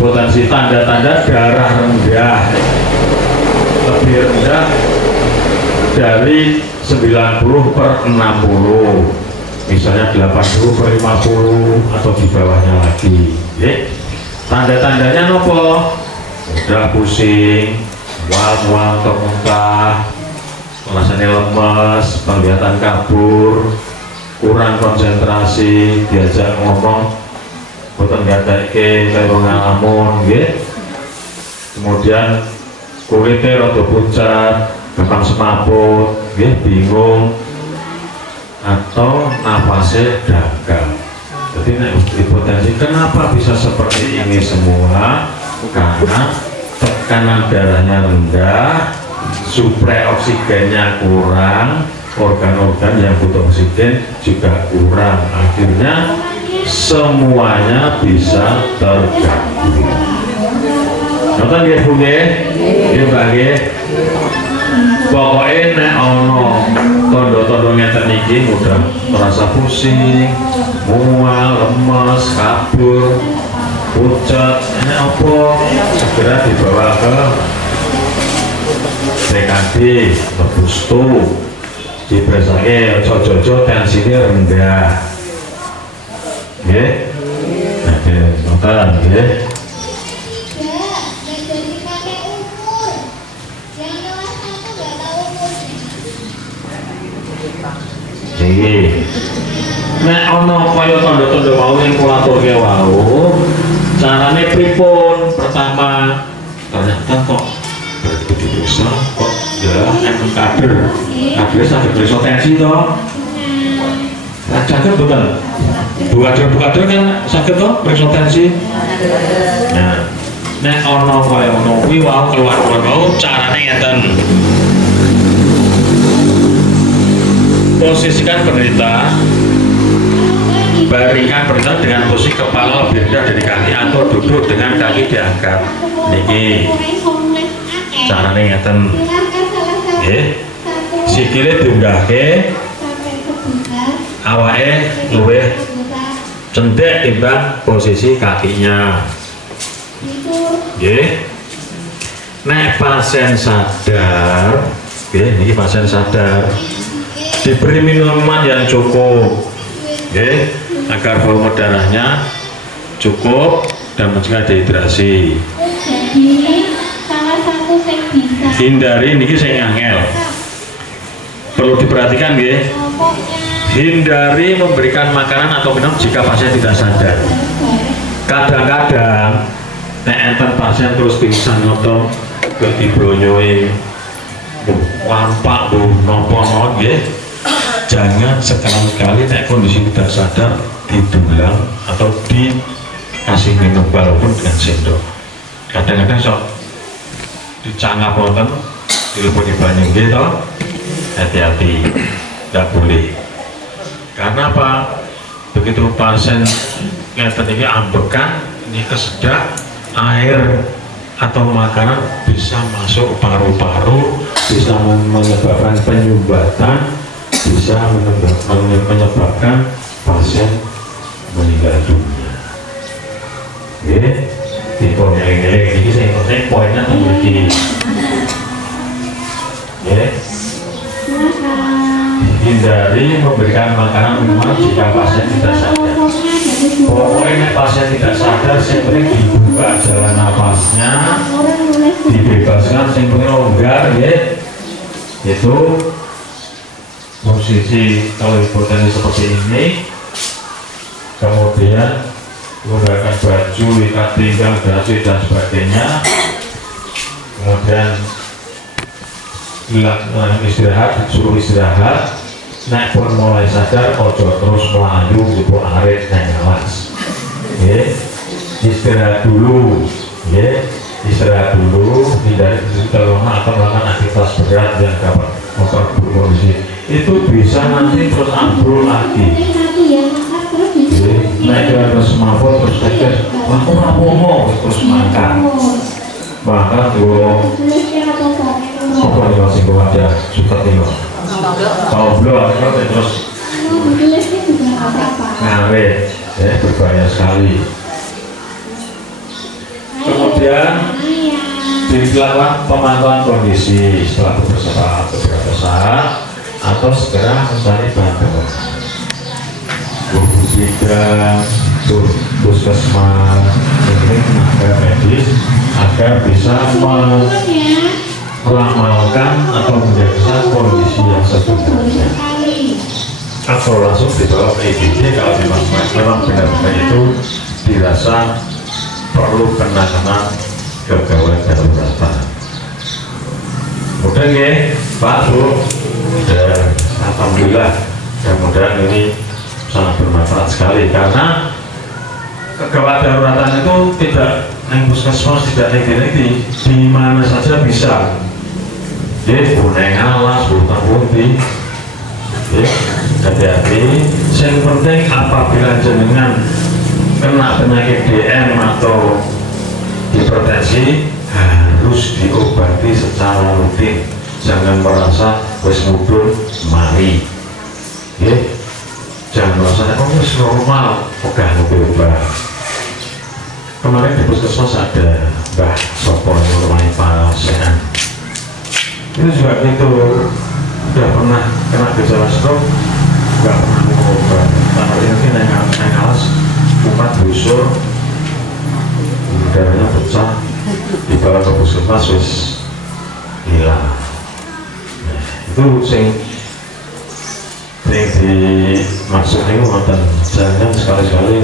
hipotensi. Tanda-tanda darah rendah, lebih rendah dari 90/60, misalnya 80/50 atau di bawahnya lagi. Tanda-tandanya nopo? Udah pusing, mual-mual atau muntah, rasanya lemes, penglihatan kabur, kurang konsentrasi, diajak ngomong boten ngateke kaya wong ngalamun nggih. Kemudian kulitnya rada pucat, gampang semaput nggih, bingung, atau napasnya dangkal. Jadi hipotensi kenapa bisa seperti ini semua? Karena tekanan darahnya rendah, suplai oksigennya kurang, organ-organ yang butuh oksigen juga kurang, akhirnya semuanya bisa terganggu. Nonton nggih Bu nggih? Nggih Mbak nggih. Pokoknya nek ono tondo-tondo ngeten iki mudah merasa pusing, mual, lemes, kabur, pucat, ini apa? Segera dibawa ke TKD, lebustu, dipresake ojo-ojo tensinya rendah. Nggih? Oke, nonton nggih. Nek ono kaya tanda-tanda wau yang kula aturke wau, carane pripun? Pertama, ternyata kok diperiksa kok ya enten kader saged periksa tensi toh. Nah, saged boten? Bukader kan saged toh periksa tensi. Nah, nek ono kaya ngono kuwi wau keluar wau carane ngeten. Posisikan penderita, baringkan penderita dengan posisi kepala lebih rendah dari kaki atau duduk dengan kaki diangkat. Niki caranya ngeten. Sikile diunggahke, awake luwih cendek timbang posisi kakinya. Nek pasien sadar, niki pasien sadar, diberi minuman yang cukup, agar volume darahnya cukup dan mencegah dehidrasi. Jadi salah satu yang bisa hindari niki sing angel, perlu diperhatikan nggih. Hindari memberikan makanan atau minum jika pasien tidak sadar. Kadang-kadang nek enten pasien terus pingsan atau diblonyoe lampak nopo nggih. Jangan sekali-kali nek kondisi tidak sadar didulang atau dikasih minum walaupun dengan sendok. Kadang-kadang sok dicangap wonten dileboni banyu gitu, hati-hati, tidak boleh. Karena apa? Begitu pasien ngeten iki ambekan, ini kesedak, air atau makanan bisa masuk paru-paru, bisa menyebabkan penyumbatan, bisa menyebabkan pasien meninggal dunia. Tipe ini saya penting poinnya begini. Hindari memberikan makanan minuman jika pasien tidak sadar. Pokoknya pasien tidak sadar, saya penting dibuka jalan nafasnya, dibebaskan, saya penting longgar, itu posisi kalau hipotensi seperti ini. Kemudian menggunakan baju, ikat pinggang, dasi dan sebagainya. Kemudian istirahat, suruh istirahat. Nek pun mulai sadar, ojo terus melayu, ibu arit neng alas. Istirahat dulu, istirahat dulu, hindari kelelahan atau melakukan aktivitas berat yang dapat memperburuk kondisi. Itu bisa nanti terus ambruk lagi. Naik terus mabuk, terus tegas, aku rapomo, terus makan dulu. Apa nih masih gue aja, seperti itu. Kalau belum, terus ngaret, berbahaya sekali. kemudian dilakukan pemantauan kondisi setelah beberapa saat atau segera mencari bantuan bidang puskesmas ini tenaga medis agar bisa meramalkan atau mendiagnosa kondisi yang sebenarnya atau langsung dibawa ke IGD kalau memang benar-benar itu dirasa perlu penanganan gawat daruratan. Mudah ya Pak Bu, dan alhamdulillah mudah-mudahan ini sangat bermanfaat sekali karena gawat daruratan itu tidak yang puskesmas, tidak negeri di mana saja bisa. Jadi buneng alas, bukan bunti. Hati-hati. Yang penting apabila jenengan kena penyakit DM atau hipertensi harus diobati secara rutin. Jangan merasa wis mudun mari. Jangan merasa oh wis normal, pegang obat. Kemarin di puskesmas ada Mbah Sopo rumahnya pasien. Itu juga gitu, udah pernah kena gejala stroke, nggak pernah minum obat. Karena ini yang alas, kumat busur, darahnya pecah, dibawa ke puskesmas wis hilang. Nah, itu sing dimaksud ini mantan jangan sekali-sekali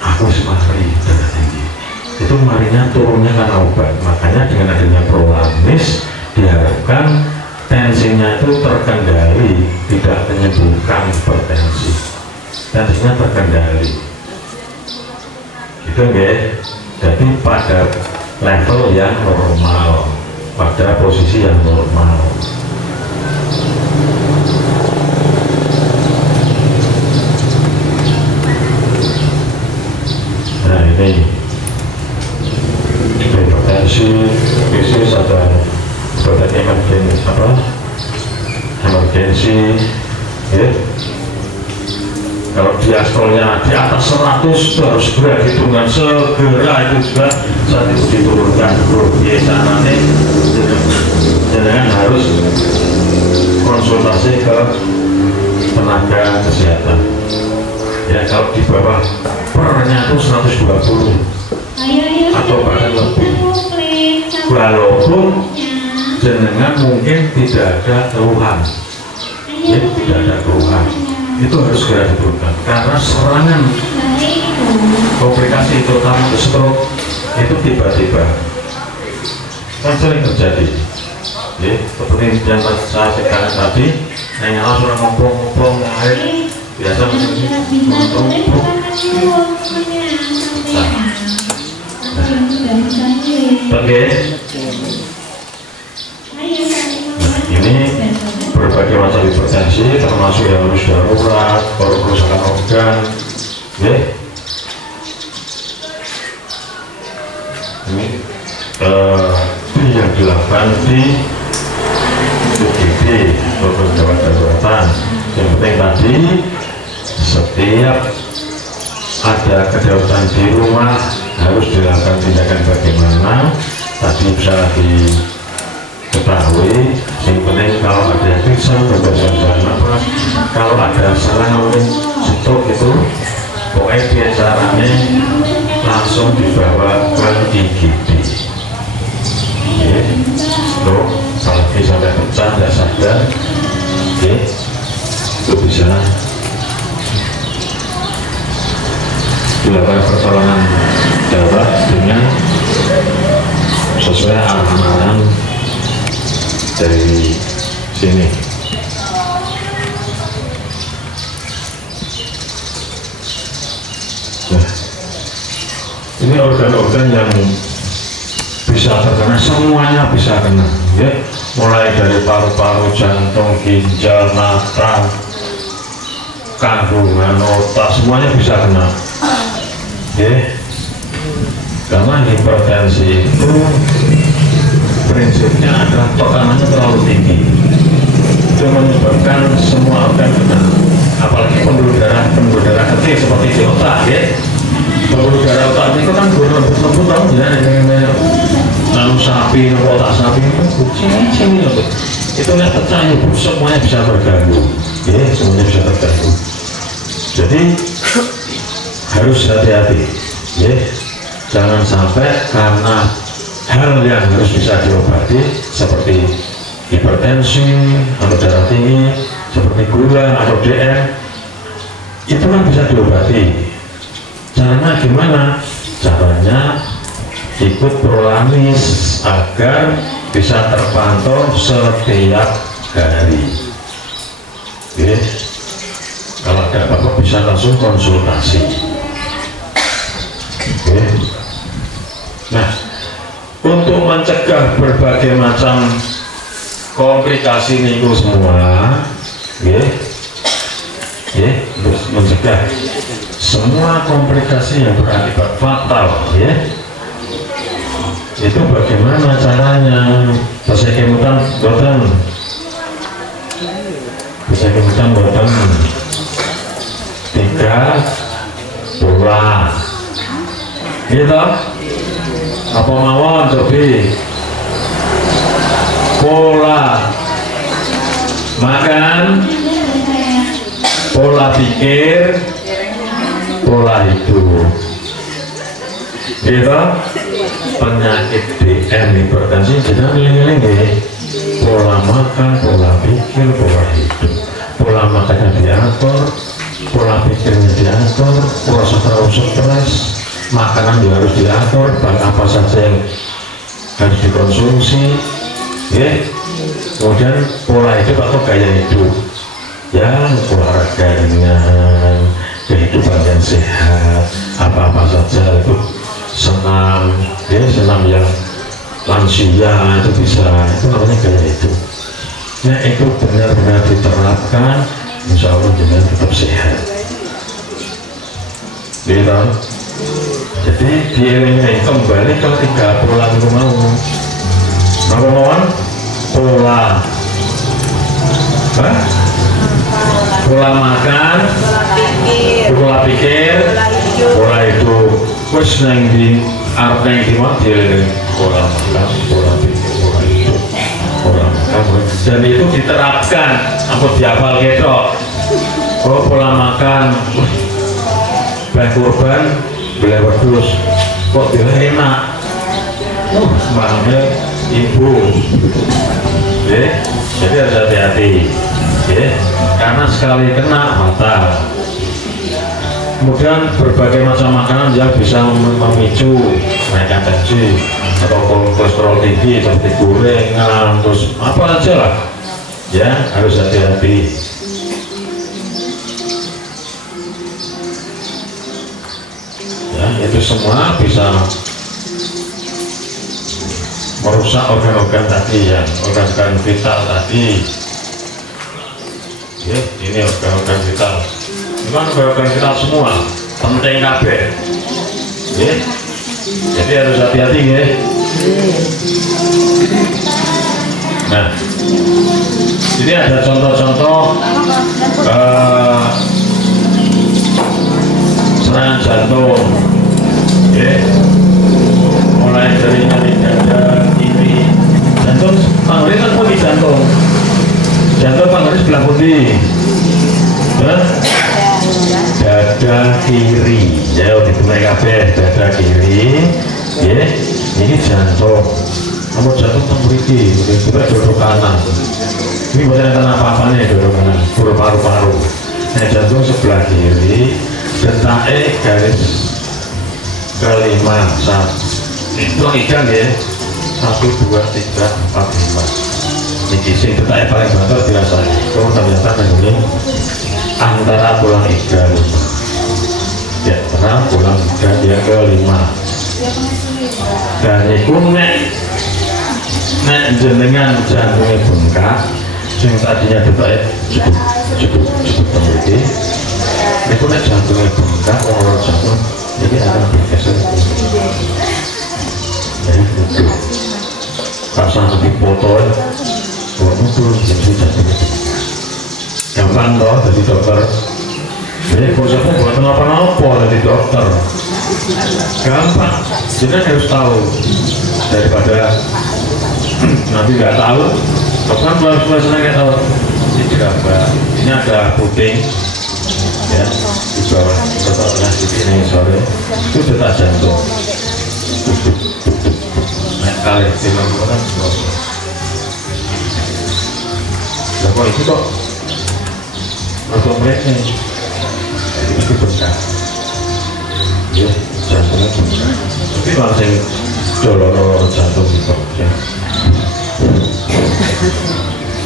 aku semari darah tinggi. Itu marinya turunnya karena obat. Makanya dengan adanya Prolamis diharapkan tensinya itu terkendali, tidak menyembuhkan hipertensi. Tensinya terkendali. Gitu ya. Jadi pada level yang normal, pada posisi yang normal. Nah ini hipertensi bisnis ada obat emergensi ya. Kalau diastolnya di atas 100 itu harus segera diturunkan, segera itu juga saat itu diturunkan biasanya jangan harus konsultasi ke tenaga kesehatan ya. Kalau di bawah pernya itu 120 atau bahkan lebih, walaupun jenengan mungkin tidak ada keluhan ya, tidak ada keluhan, itu harus segera diturunkan karena serangan komplikasi terutama stroke itu tiba-tiba kan sering terjadi ya, seperti yang saya ceritakan tadi, yang langsung ngobrol-ngobrol air biasa ngobrol. Oke. Ini berbagai macam hipertensi termasuk yang harus darurat, kerusakan organ, ya. Ini yang dilakukan di UGD atau gawat daruratan. Yang penting tadi setiap ada kedaruratan di rumah harus dilakukan tindakan bagaimana tadi bisa diketahui. Yang penting kalau ada yang pingsan, kalau ada serangan stroke itu pokoknya biasanya langsung dibawa ke IGD ya. Stroke kalau sampai pecah tidak sadar ya, itu bisa dilakukan pertolongan darurat dengan sesuai arahan dari sini. Nah, ini organ-organ yang bisa terkena, semuanya bisa kena ya, mulai dari paru-paru, jantung, ginjal, mata, kandungan, otak, semuanya bisa kena ya. Karena hipertensi itu prinsipnya adalah tekanannya terlalu tinggi, itu menyebabkan semua organ kena, apalagi pembuluh darah kecil seperti di otak ya. pembuluh darah otak ini kan lembut tau ya, lalu sapi, otak sapi itu cini lembut. Itu nggak pecah ya, semuanya bisa terganggu. Ya, semuanya bisa terganggu. Jadi harus hati-hati. Ya, jangan sampai karena hal yang harus bisa diobati seperti hipertensi atau darah tinggi, seperti gula atau DM, itu kan bisa diobati. Caranya gimana? Caranya ikut prolanis agar bisa terpantau setiap hari. Oke. Kalau ada apa-apa bisa langsung konsultasi. Oke. Nah, untuk mencegah berbagai macam komplikasi niku semua, untuk mencegah semua komplikasi yang berakibat fatal, itu bagaimana caranya? Bisa kemudian boten 3 pola, gitu. Apa mawon cobi? Pola makan, pola pikir, pola hidup, gitu. Penyakit DM hipertensi kita ngiling-ngiling, pola makan, pola pikir, pola hidup. Pola makannya diatur, pola pikirnya diatur, pola terlalu stres, makanan juga harus diatur, bahan apa saja yang harus dikonsumsi, kemudian pola hidup atau gaya hidup, olahraga ringan, kehidupan yang sehat, apa-apa saja itu senam, senam yang lansia itu bisa, itu namanya gaya hidup. Itu benar-benar diterapkan, insya Allah dengan tetap sehat. Gitu. Jadi dieling-eling kembali ke 3 pola itu mau. Mohon pola, pola makan, pola pikir, pola hidup. Wes nang di arep nang di mana dieling pola makan, pola pikir, pola hidup, pola makan. Dan itu diterapkan, apa dihafal gitu. Oh, pola makan, bahan kurban, beli wedhus, kok bila enak. Bangga ibu, jadi harus hati-hati, karena sekali kena mata. Kemudian berbagai macam makanan yang bisa memicu naikkan tensi atau kolesterol tinggi seperti gorengan, terus apa aja lah, harus hati-hati. Itu semua bisa merusak organ-organ tadi, organ-organ vital tadi. Ini organ-organ vital. Memang organ vital semua penting kabeh. Jadi harus hati-hati, Nah, ini ada contoh-contoh serangan jantung, mulai dari nyeri dada, kiri, jantung, panggulnya kan putih jantung panggulnya sebelah putih, dada kiri, dimulai kabeh dada kiri, ini jantung, kamu jantung memiliki, kita duduk kanan, ini bukan apa-apa nih duduk kanan, paru-paru, jantung sebelah kiri, detaknya garis kelima, itu ikan 1, 2, 3, 4, 5. Ini sing detaknya paling banter dirasanya. Kamu ternyata ini antara tulang iga 5. Antara tulang iga dia ke 5. Dan itu nek jenengan jantungnya bengkak, yang tadinya detaknya cukup tinggi. Itu nek jantungnya bengkak, orang jantung jadi akan bergeser. Jadi itu pasang di foto itu jadi jantungnya gampang toh jadi dokter. Jadi konsepnya buat apa-apa jadi dokter. gampang, jadi harus tahu daripada nanti nggak tahu. Bahkan kalau saya tahu ini diraba, ini ada puting ya di bawah kotaknya ini sore itu detak jantung. Nah kali film orang lah kok itu kok untuk mereka itu bengkak ya jantungnya bengkak tapi langsung dolor jantung itu ya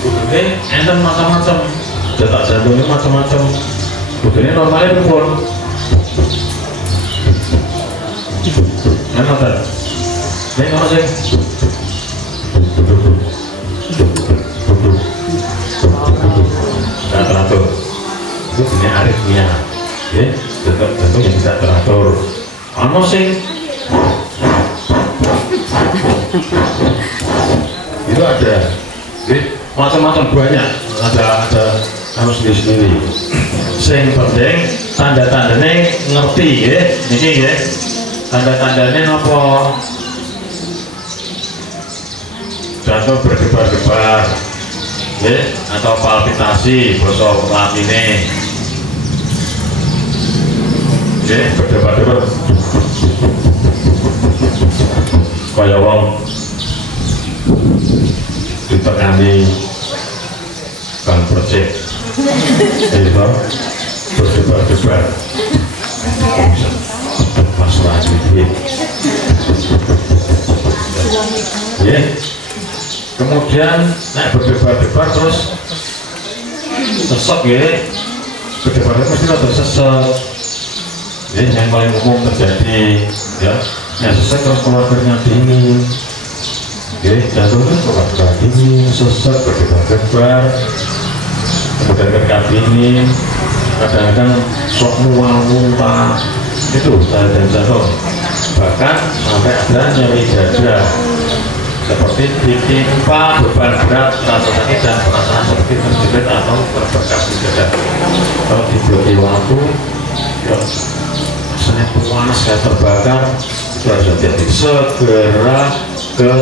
oke enten macam-macam detak jantungnya macam-macam ini normalnya pun mana tak ini apa sih tidak teratur itu punya aritmia ya tentu yang tidak teratur apa sih itu ada macam-macam banyak ada harus sendiri sing penting tanda-tandanya ngerti ya ini ya tanda-tandanya apa jantung berdebar-debar ya atau palpitasi basa latine ya berdebar-debar kaya wong ditekani kan percik itu berdebar-debar masalah sedikit ya kemudian naik berdebar-debar terus sesek ya berdebar-debar mesti ada sesek ya yang paling umum terjadi ya yang sesek terus keluar keringat dingin ya jantungnya keluar keringat dingin sesek berdebar-debar kemudian keringat dingin kadang-kadang sok mual-mual itu tanda jantung bahkan sampai ada nyeri dada seperti ditimpa beban berat rasa sakit dan perasaan seperti terjepit atau terbekas di dada kalau diblokir waktu ya rasanya panas kayak terbakar itu harus hati-hati segera ke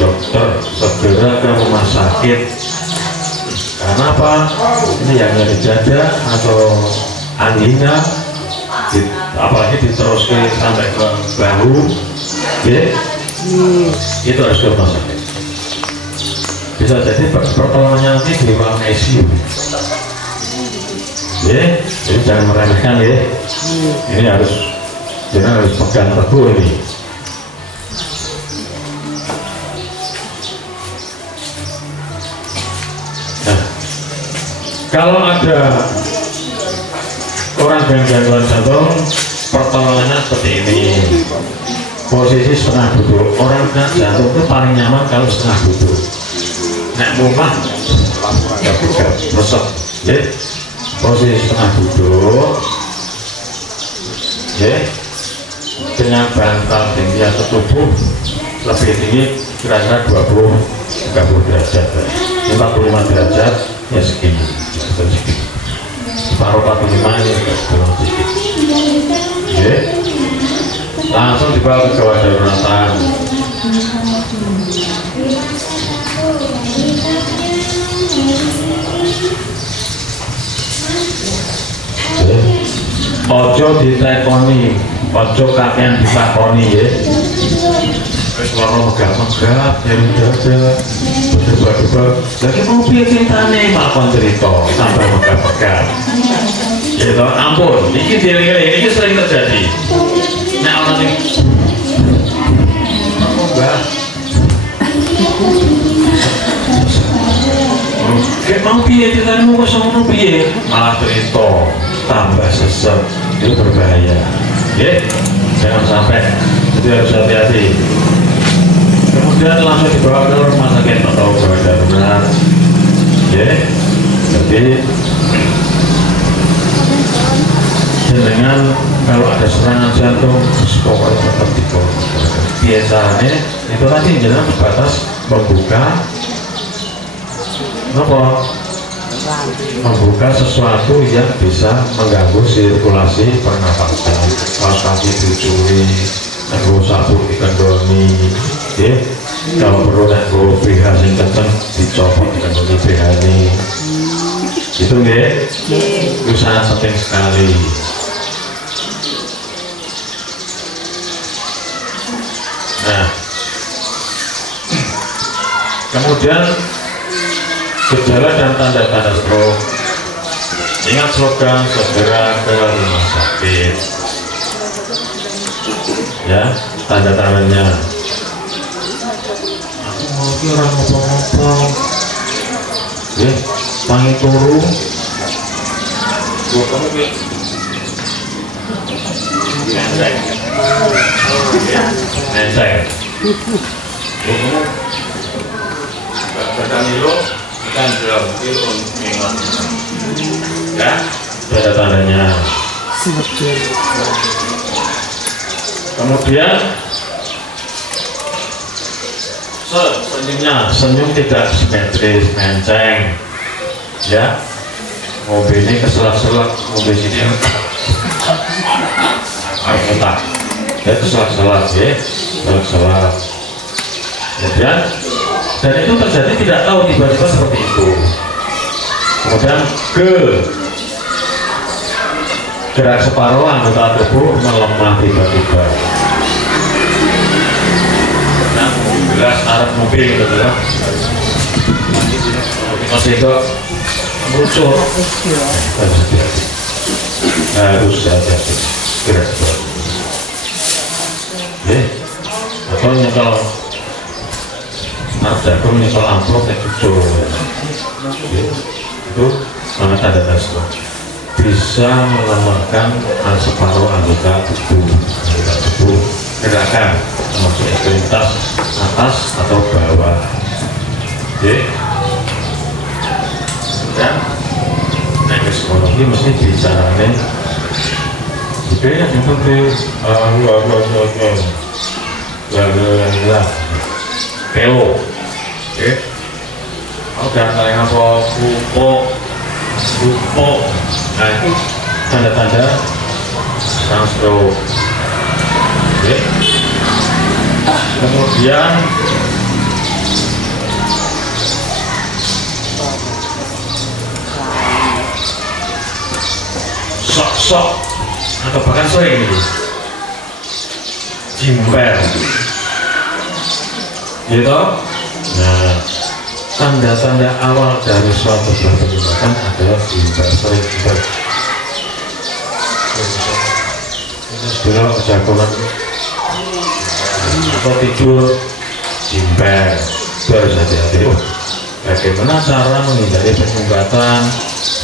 dokter segera ke rumah sakit karena apa ini yang nyeri dada atau angina apalagi diteruskan sampai ke bahu ya itu harus ke rumah sakit bisa jadi pertolongannya nanti di ruang ICU ya jadi jangan meremehkan ya ini harus pegang teguh ini nah kalau ada orang dengan gangguan jantung pertolongannya seperti ini posisi setengah duduk orang dengan jantung itu paling nyaman kalau setengah duduk nek rumah nggak buka resep ya posisi setengah duduk ya dengan bantal tinggi atau tubuh lebih tinggi kira-kira 20-30 derajat 45 derajat ya segini separuh 45 ini belum sedikit ya langsung dibawa ke gawat daruratan ojo ditekoni ojo kakean ditakoni ya terus warna megap-megap nyari dada berdebar-debar lagi mau piye ceritane malah cerita tambah megap-megap ya toh ampun ini dieling-eling ini sering terjadi nek ana sing mbah kayak mau piye ceritane mau ngono piye malah cerita tambah sesek itu berbahaya ya jangan sampai itu harus hati-hati kemudian langsung dibawa ke rumah sakit atau gawat darurat ya jadi dengan kalau ada serangan jantung pokoknya tetap dibawa biasanya itu tadi jalan batas membuka apa membuka sesuatu yang bisa mengganggu sirkulasi pernapasan. Kaos kaki dicuri, nganggo sabuk dikendoni, ya. Kalau perlu nganggo BH sing kenceng dicopot dikendoni BH ini. Itu ya, itu sangat penting sekali. Nah, kemudian gejala dan tanda-tanda stroke. Ingat slogan segera ke rumah sakit. Ya, tanda-tandanya. Aku mau kira ngomong-ngomong. Ya, tangi turu. Gua kamu ke. Nenteng. Kamu. Badan lo kan belum ya, tanda-tandanya. Kemudian senyum tidak simetris, menceng, ya. Mobil ini keselak-selak, mobil sini otak, ya keselak-selak, ya, keselak-selak. Kemudian dan itu terjadi tidak tahu tiba-tiba seperti itu. Kemudian gerak separuh anggota tubuh melemah tiba-tiba. Nah, gelas arah mobil gitu ya. Masih itu muncul. Harus hati-hati gerak separuh. Atau nyekel jagung nyekel amplop yang cucur. Itu sangat tanda stroke. Bisa melemahkan separuh anggota tubuh gerakan termasuk ekstremitas atas atau bawah. Dan psikologi mesti bicaranya yang penting PO. Dan kalian apa pupuk. Nah itu tanda-tanda stroke. Kemudian sok-sok atau bahkan sering ini jimper gitu. Nah, tanda-tanda awal dari suatu penyebabkan adalah jimper, sering jimper. Ini sebelum kejagoan atau tidur jimper, harus hati-hati. Bagaimana cara menghindari penyumbatan?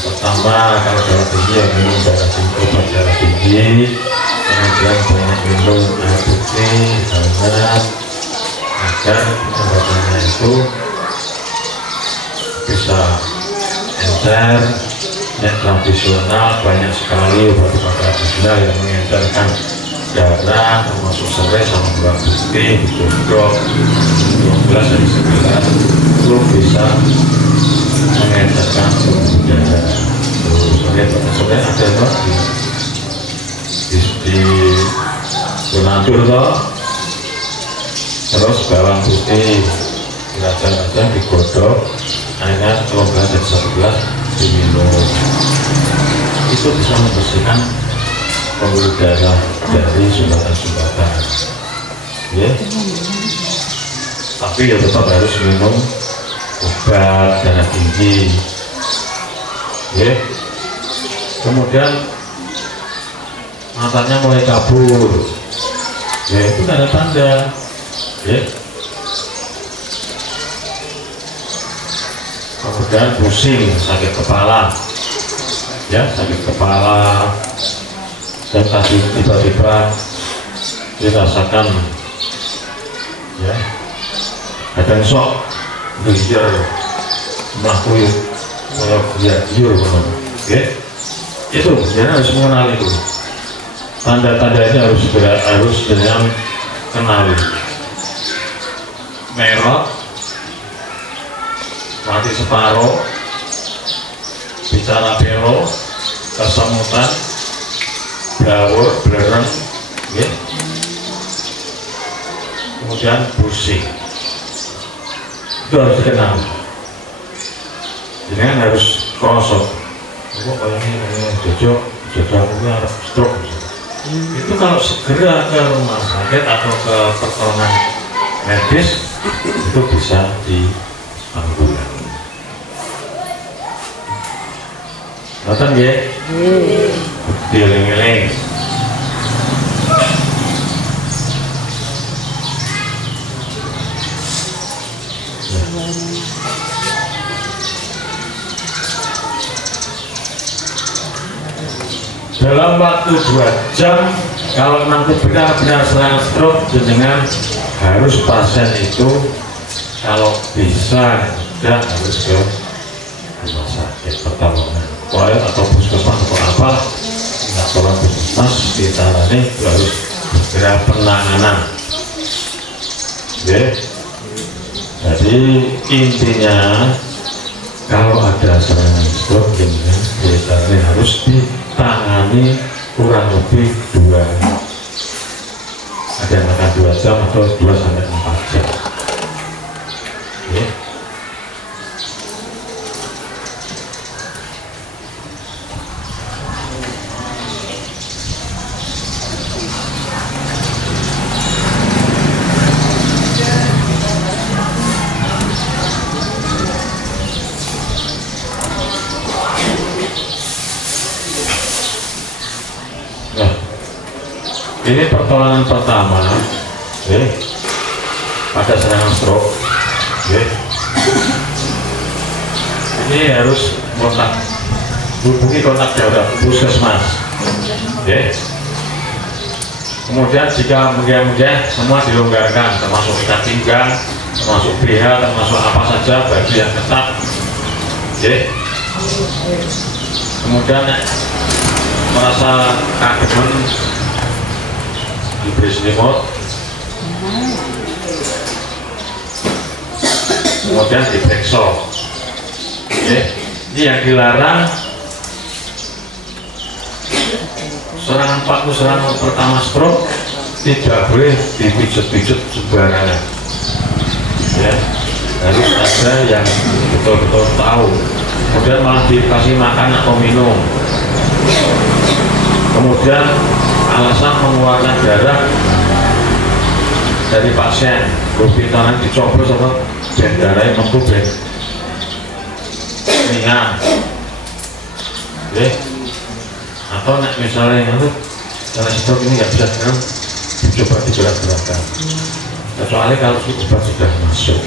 Pertama, kalau darah tinggi ya minum obat darah tinggi, kemudian banyak minum air putih hangat agar pengobatannya itu bisa encer. Yang tradisional banyak sekali obat-obat tradisional yang mengencerkan darah, termasuk serai sama gula putih, godok 12 dari 11 itu bisa mengencerkan darah. Sebenarnya ada apa di Gunantur toh, terus bawang putih dirajang-rajang digodok, akhirnya 12 dan 11 diminum. Itu bisa membersihkan pembuluh darah dari sumbatan-sumbatan. Tapi ya tetap harus minum obat darah tinggi. Kemudian matanya mulai kabur, itu tanda-tanda. Kemudian pusing, sakit kepala, sakit kepala, dan tadi tiba-tiba dirasakan, ada sok belajar melakukan belajar, itu jadi harus mengenal itu. Tanda-tandanya harus dengan kenali. Merah, mati separuh, bicara pelo, kesemutan, blawur, belereng, ya. Kemudian pusing. Itu harus dikenal. Jadi kan harus krosok. Kok kayaknya jojo aku harus stroke. Itu kalau segera ke rumah sakit atau ke pertolongan medis itu bisa ditanggulangi. Nonton ya? Dieling-eling. Dalam waktu 2 jam, kalau nanti benar-benar serangan stroke, dengan harus pasien itu kalau bisa dan harus ke rumah sakit pertolongan atau puskesmas atau apa, nggak perlu puskesmas kita ini harus segera penanganan. Oke. Jadi intinya kalau ada serangan stroke dengan kita ini harus ditangani kurang lebih 2, ada yang makan 2 jam atau 2 sampai 4 jam. Oke. Ini pertolongan pertama, pada serangan stroke. Ini harus hubungi kontak darurat puskesmas. Kemudian jika mungkin semua dilonggarkan, termasuk ikat pinggang, termasuk BH, termasuk apa saja baju yang ketat. Kemudian merasa kagetan, diberi selimut, kemudian diperiksa. Ini yang dilarang serangan pertama stroke tidak boleh dipijut-pijut sembarangan. Harus ada yang betul-betul tahu. Kemudian malah dikasih makan atau minum. Kemudian alasan mengeluarkan darah dari pasien, tangan dicoblos atau darahnya mampu ringan, atau misalnya itu karena stroke ini nggak bisa kan, coba digerak-gerakkan. Kecuali kalau obat sudah masuk,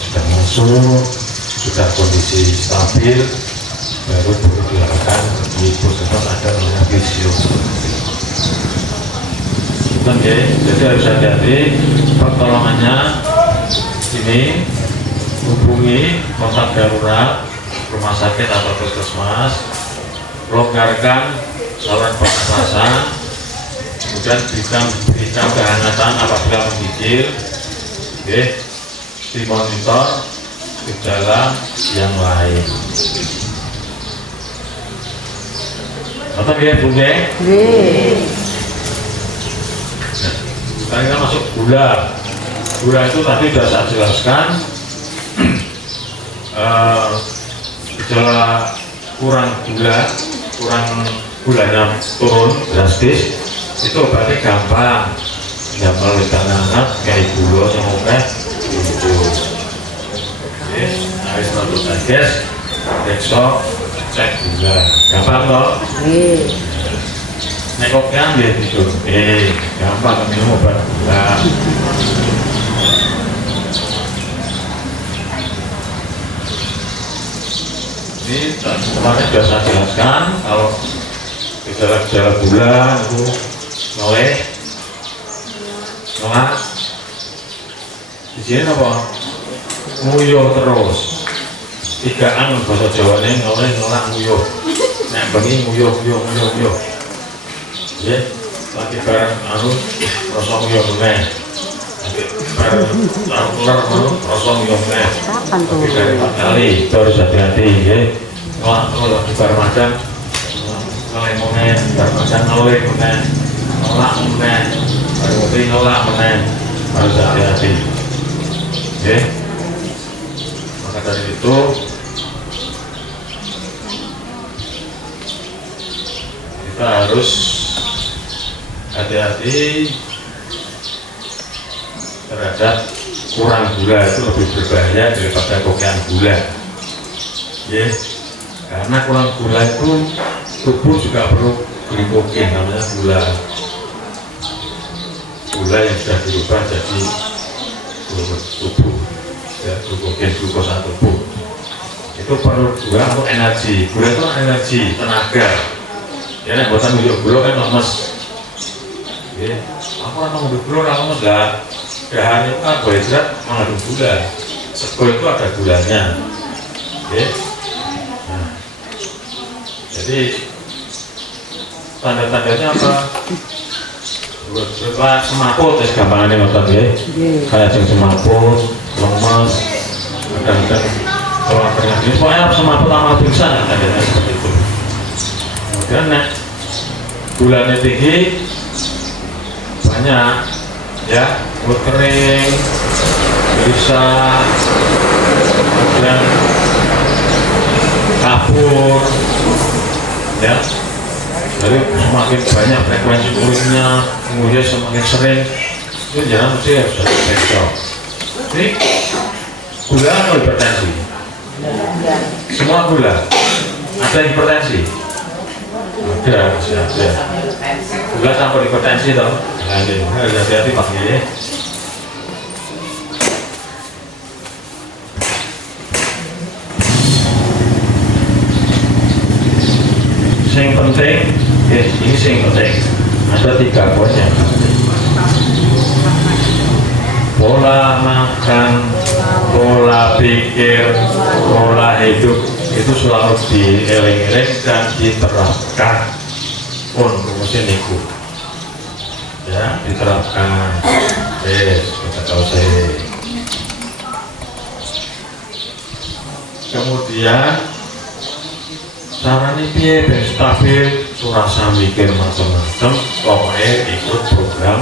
sudah masuk, sudah kondisi stabil, baru boleh dilakukan di puskesmas ada namanya fisioterapi. Jadi harus hati-hati pertolongannya. Ini hubungi kontak darurat rumah sakit atau puskesmas, longgarkan saluran pernapasan, kemudian berikan kehangatan apabila menggigil, dimonitor gejala yang lain. Atau dia bunyi? Sekarang kita masuk gula. Gula itu tadi sudah saya jelaskan. Gejala kurang gulanya turun drastis, itu obatnya gampang. Nggak perlu ditangani kayak gula yang oke. Harus untuk diges, besok cek gula, gampang toh? Nekoknya dia gitu, gampang minum obat gula. Ini kemarin sudah saya jelaskan kalau gejala-gejala gula itu noleh, di sini apa? Nguyuh terus. 3an bahasa Jawa ini noleh nguyuh. Nek bengi nguyuh. Lagi bareng rasa nguyuh meneh. ular kosong yongnya Kapan tuh? lebih dari 4 kali itu harus hati-hati ya. Kalau lagi bar makan ngeleng meneh, bar makan ngeleng meneh, nolak meneh, baru ngopi nolak meneh, harus hati-hati ya. Maka dari itu kita harus hati-hati terhadap kurang gula. Itu lebih berbahaya daripada kokean gula ya, karena kurang gula itu tubuh juga perlu glikogen, namanya gula yang sudah dirubah jadi tubuh ya, glikogen glukosa tubuh itu perlu gula untuk energi. Gula itu energi, tenaga ya. Nek bosan minum gula kan lemes ya, aku orang minum gula lemes lah. Bahan itu karbohidrat mengandung gula, sego itu ada gulanya ya. Nah, jadi tanda-tandanya apa? Berupa semaput ya, gampangannya ngotot ya, kayak semaput, lemes, kadang-kadang keluar keringat. Pokoknya semaput sama pingsan tandanya seperti itu. Kemudian nek gulanya tinggi banyak ya, mulut kering, bisa, dan kabur ya. Jadi semakin banyak frekuensi kulitnya, kemudian semakin sering, itu jangan mesti harus ada sektor. Ini gula atau hipertensi? Semua gula. Ada hipertensi? Ada, masih ada. Gula campur hipertensi toh? Harus hati-hati Pak ya. Yang penting, ini yang penting. Ada 3 poin yang penting. Pola makan, pola pikir, pola hidup itu selalu dieling-eling dan diterapkan. Pun rumusnya niku. Ya, diterapkan. Kita tahu sih. Kemudian caranya piye ben stabil, surasa mikir macam-macam, pokoknya ikut program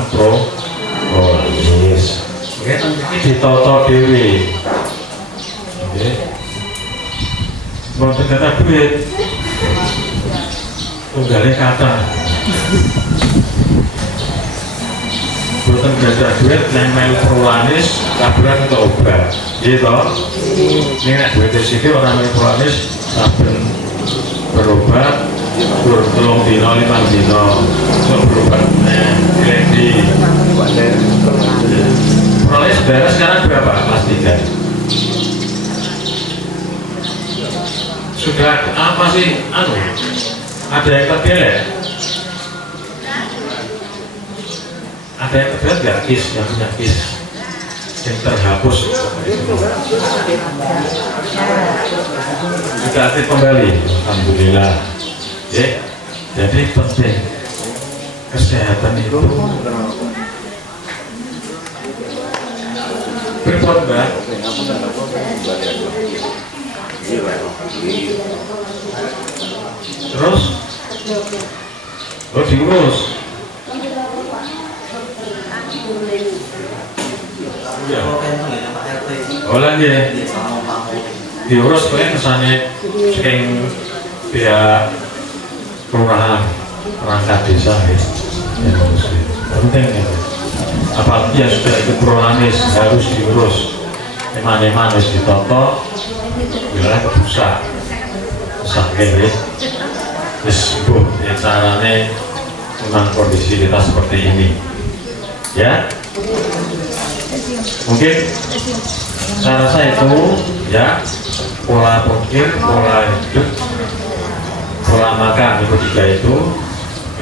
Prolimis. Ini ditoto dewi. Mboten kata duit, tunggalnya kata. Mboten kata duit, neng Prolimis, kaburan ke obat. Gitu. Ini nek duit di sini orang melu Prolimis, saben berobat, tolong dino 5 dino, untuk berobat di Prolimis beres sekarang berapa? Kelas 3. Sudah apa sih? Ada yang terbelet? Ada yang terbelet nggak? Yang punya kis yang terhapus sudah aktif kembali, alhamdulillah ya. Jadi penting kesehatan itu berkorban. Terus diurus lagi diurus pengen kesannya saking pihak kelurahan perangkat desa ya, penting ya. Apalagi yang sudah ikut Prolimis harus diurus, eman-eman harus ditoto wilayah kebusa sakit ya. Sembuh ya, caranya memang kondisi kita seperti ini ya. Mungkin cara saya itu ya, pola pikir, pola hidup, pola makan itu 3 itu.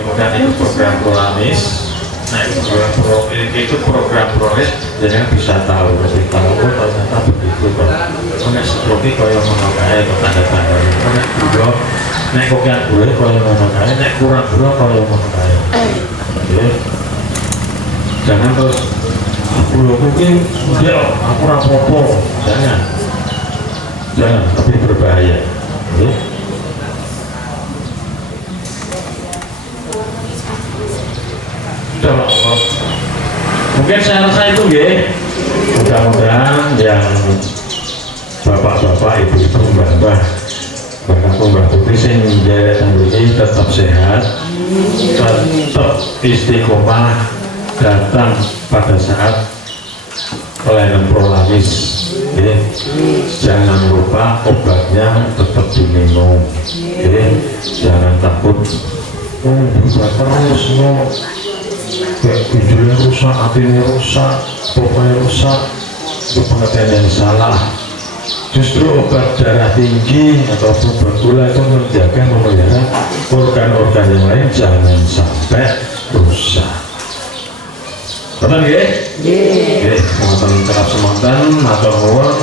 Kemudian itu program Prolimis. Nah itu program Prolimis, jadi bisa tahu, lebih tahu ternyata begitu kok. Nek seperti kaya ngono kae kok tanda-tanda. Nek gula, nek kokean gula kaya ngono kae, nek kurang gula kaya ngono kae. Jangan terus Bro, mungkin ya aku rapopo, jangan, tapi berbahaya. Oke? Mungkin saya rasa itu ya. Mudah-mudahan yang bapak-bapak, ibu-ibu, mbak-mbak, bahkan mbak putri sing ini tetap sehat, tetap istiqomah datang pada saat pelayanan prolaris. Jangan lupa obatnya tetap diminum. Jangan takut. Berubah terus, kayak ginjalnya rusak, hatinya rusak, pokoknya rusak, itu pengertian yang salah. Justru obat darah tinggi atau obat gula itu menjaga, memelihara organ-organ yang lain jangan sampai rusak. Betul ya? Oke, teman-teman kerap semantan, matur nuwun.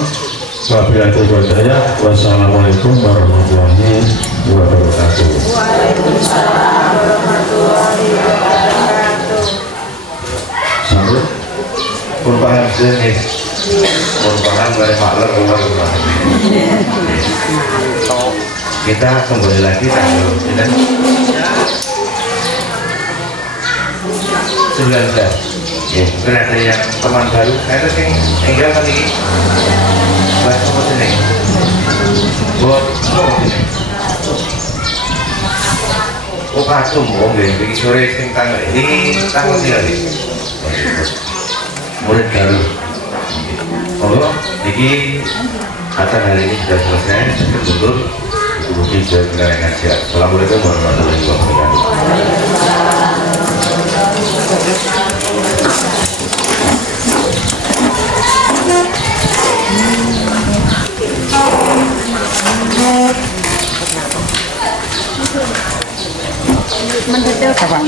Wabillahi taufiq wal hidayah. Wassalamualaikum warahmatullahi wabarakatuh. Waalaikumsalam warahmatullahi wabarakatuh. Sambut. Pun paham sini, pun paham dari maklum keluar rumah. Kita kembali lagi tanggal 19. Ya, mungkin ada yang teman baru. Ada yang tinggal kali ini. Bahas apa sini? Buat apa sini? Oh, kasum, oh, begini sore sing tanggal ini tanggal sini. Murid baru. Oh, jadi acara hari ini sudah selesai. Saya tutup. Ibu sudah mulai ngajar. Assalamualaikum warahmatullahi wabarakatuh. Mendetail apa?